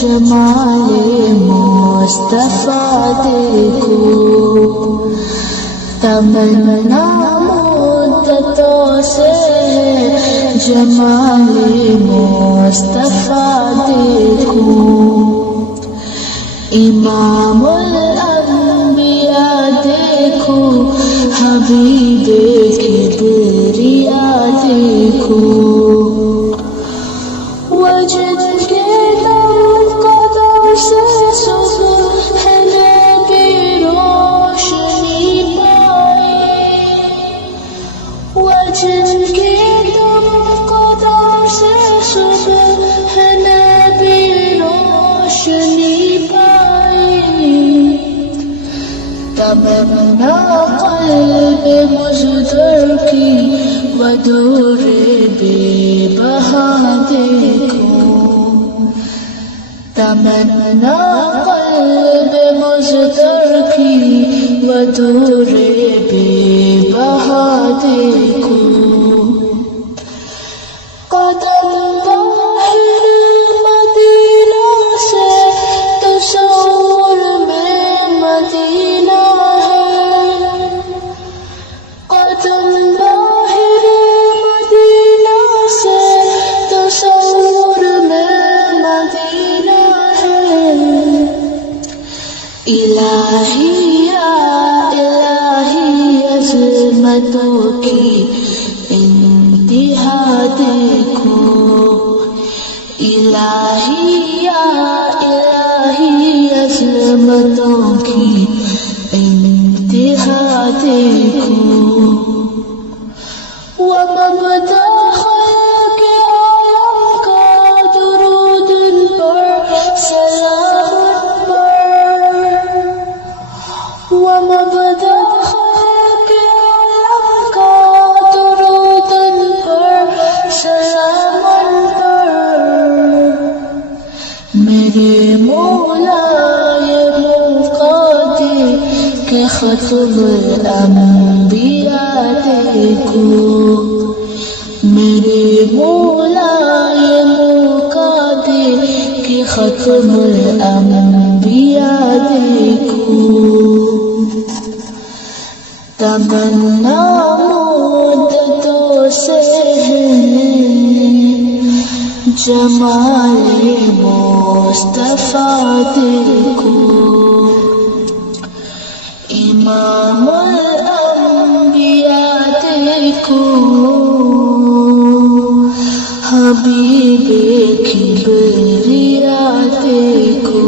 جمال مصطفیٰ دیکھو، تمنا مدتوں سے ہے جمال مصطفیٰ دیکھو، امام الانبیاء دیکھو، حبیب کبریا دیکھو، وجد کے نام قدم سے صبح نبی روشنی پائے، وجد کے نام قدم سے صبح نبی روشنی پائے، تمنا قلب مزدور کی ودور بے بہا دیکھو، تمنا قلب مزدور کی ودور بے بہا دیکھو، قدم باہر مدینہ سے تصور میں مدینہ ہے، قدم باہر مدینہ سے تصور میں مدینہ ہے، الہی یا الہی عظمتوں کی انتہا دیکھو، الہی یا الہی عظمتوں کی انتہا دیکھو، ومبدأ خلق عالم کا درود ان پر سلام ان پر، ومبدأ خلق عالم کا درود ان پر سلام ان پر، میرے مولا یہ موقع دے کہ ختم الانبیاء دیکھو، میرے مولا یہ موقع دے کہ ختم الانبیاء دیکھو، تمنا مدتوں سے ہے جمال مصطفیٰ دیکھو، امام الانبیاء دیکھو، حبیب کبریا دیکھو۔